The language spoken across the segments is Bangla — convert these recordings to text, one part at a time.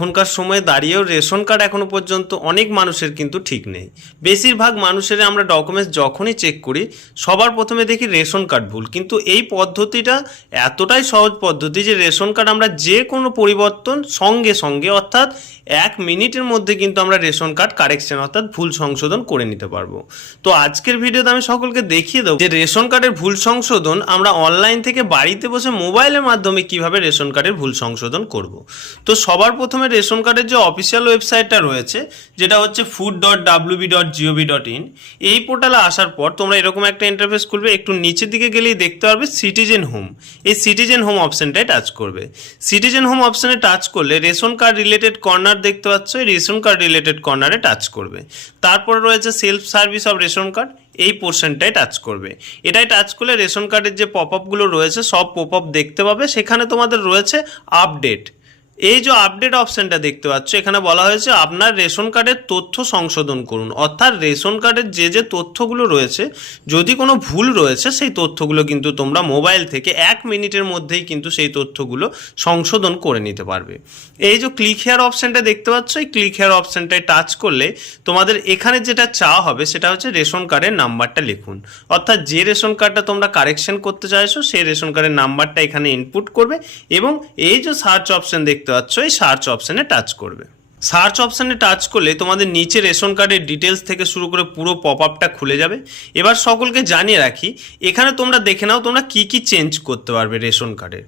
এখনকার সময়ে দাঁড়িয়েও রেশন কার্ড এখনো পর্যন্ত অনেক মানুষের কিন্তু ঠিক নেই। বেশিরভাগ মানুষের আমরা ডকুমেন্টস যখনই চেক করি সবার প্রথমে দেখি রেশন কার্ড ভুল, কিন্তু এই পদ্ধতিটা এতটাই সহজ পদ্ধতি যে রেশন কার্ড আমরা যে কোনো পরিবর্তন সঙ্গে সঙ্গে অর্থাৎ 1 মিনিটের মধ্যে কিন্তু আমরা রেশন কার্ড কারেকশন অর্থাৎ ভুল সংশোধন করে নিতে পারবো। তো আজকের ভিডিওতে আমি সকলকে দেখিয়ে দেবো যে রেশন কার্ডের ভুল সংশোধন আমরা অনলাইন থেকে বাড়িতে বসে মোবাইলের মাধ্যমে কিভাবে রেশন কার্ডের ভুল সংশোধন করব। তো সবার প্রথমে রেশন কার্ডের যে অফিসিয়াল ওয়েবসাইটটা রয়েছে যেটা হচ্ছে food.wb.gov.in, এই পোর্টালে আসার পর তোমরা এরকম একটা ইন্টারফেস খুলবে। একটু নিচের দিকে গেলেই দেখতে পারবে সিটিজেন হোম। এই সিটিজেন হোম অপশনটায় টাচ করবে। সিটিজেন হোম অপশনে টাচ করলে রেশন কার্ড রিলেটেড কর্নার দেখতে পাচ্ছ, এই রেশন কার্ড রিলেটেড কর্নারে টাচ করবে। তারপরে রয়েছে self service of ration card, এই পোর্শনটায় টাচ করবে। এটাই টাচ করলে রেশন কার্ডের যে পপ আপগুলো রয়েছে সব পপ আপ দেখতে পাবে। সেখানে তোমাদের রয়েছে আপডেট। এই যে আপডেট অপশনটা দেখতে পাচ্ছ এখানে বলা হয়েছে আপনার রেশন কার্ডের তথ্য সংশোধন করুন, অর্থাৎ রেশন কার্ডের যে তথ্যগুলো রয়েছে যদি কোনো ভুল রয়েছে সেই তথ্যগুলো কিন্তু তোমরা মোবাইল থেকে 1 মিনিটের মধ্যেই কিন্তু সেই তথ্যগুলো সংশোধন করে নিতে পারবে। এই যে ক্লিক হেয়ার অপশনটা দেখতে পাচ্ছ, এই ক্লিক হেয়ার অপশনটায় টাচ করলে তোমাদের এখানে যেটা চাওয়া হবে সেটা হচ্ছে রেশন কার্ডের নাম্বারটা লিখুন, অর্থাৎ যে রেশন কার্ডটা তোমরা কারেকশন করতে চাইছো সেই রেশন কার্ডের নাম্বারটা এখানে ইনপুট করবে এবং এই যে সার্চ অপশন দেখতে পাচ্ছ এই সার্চ অপশনে টাচ করবে। সার্চ অপশানে টাচ করলে তোমাদের নিচে রেশন কার্ডের ডিটেলস থেকে শুরু করে পুরো পপ আপটা খুলে যাবে। এবার সকলকে জানিয়ে রাখি এখানে তোমরা দেখে নাও তোমরা কি কি চেঞ্জ করতে পারবে রেশন কার্ডের।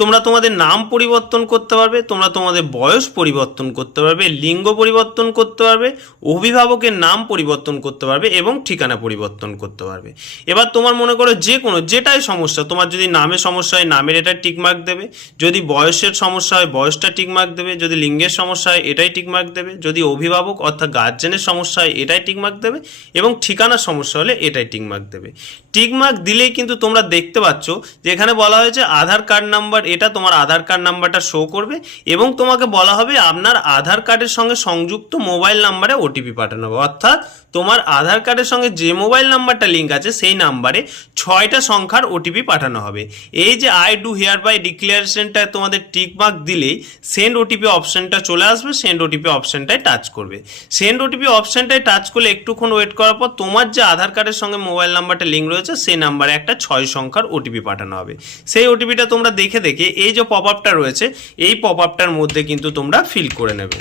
তোমরা তোমাদের নাম পরিবর্তন করতে পারবে, তোমরা তোমাদের বয়স পরিবর্তন করতে পারবে, লিঙ্গ পরিবর্তন করতে পারবে, অভিভাবকের নাম পরিবর্তন করতে পারবে এবং ঠিকানা পরিবর্তন করতে পারবে। এবার তোমার মনে করো যে কোনো যেটাই সমস্যা, তোমার যদি নামে সমস্যা হয় নামের এটা টিকমার্ক দেবে, যদি বয়সের সমস্যা হয় বয়সটা টিকমার্ক দেবে, যদি লিঙ্গের সমস্যা হয় এটাই টিকমার্ক দেবে, যদি অভিভাবক অর্থাৎ গার্জেনের সমস্যা হয় এটাই টিকমার্ক দেবে এবং ঠিকানার সমস্যা হলে এটাই টিকমার্ক দেবে। টিকমার্ক দিলেই কিন্তু তোমরা দেখতে পাচ্ছ যে এখানে বলা হয়েছে আধার কার্ড নাম্বার, এটা তোমার আধার কার্ড নাম্বারটা শো করবে এবং তোমাকে বলা হবে আপনার আধার কার্ডের সঙ্গে সংযুক্ত মোবাইল নাম্বারে ওটিপি পাঠানো হবে, অর্থাৎ তোমার আধার কার্ডের সঙ্গে যে মোবাইল নাম্বারটা লিঙ্ক আছে সেই নাম্বারে 6টা সংখ্যার ওটিপি পাঠানো হবে। এই যে আই ডু হিয়ার বাই ডিক্লারেশনটা তোমাদের টিকমার্ক দিলেই সেন্ড ওটিপি অপশনটা চলে আসবে। সেন্ড ওটিপি অপশনটায় টাচ করবে। সেন্ড ওটিপি অপশনটায় টাচ করলে একটুক্ষণ ওয়েট করার পর তোমার যে আধার কার্ডের সঙ্গে মোবাইল নাম্বারটা লিঙ্ক রয়েছে সেই নাম্বারে একটা 6 সংখ্যার ওটিপি পাঠানো হবে। সেই ওটিপিটা তোমরা দেখে দেখে এই যে পপ আপটা রয়েছে এই পপ আপটার মধ্যে কিন্তু তোমরা ফিল করে নেবে।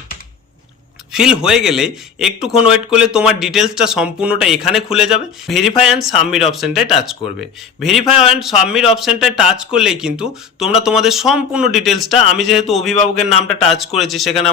ফিল হয়ে গেলে একটুক্ষণ ওয়েট করলে তোমার ডিটেলসটা সম্পূর্ণটা এখানে খুলে যাবে। ভেরিফাই অ্যান্ড সাবমিট অপশনটায় টাচ করবে। ভেরিফাই অ্যান্ড সাবমিট অপশনটায় টাচ করলেই কিন্তু তোমরা তোমাদের সম্পূর্ণ ডিটেলসটা, আমি যেহেতু অভিভাবকের নামটা টাচ করেছি সেখানে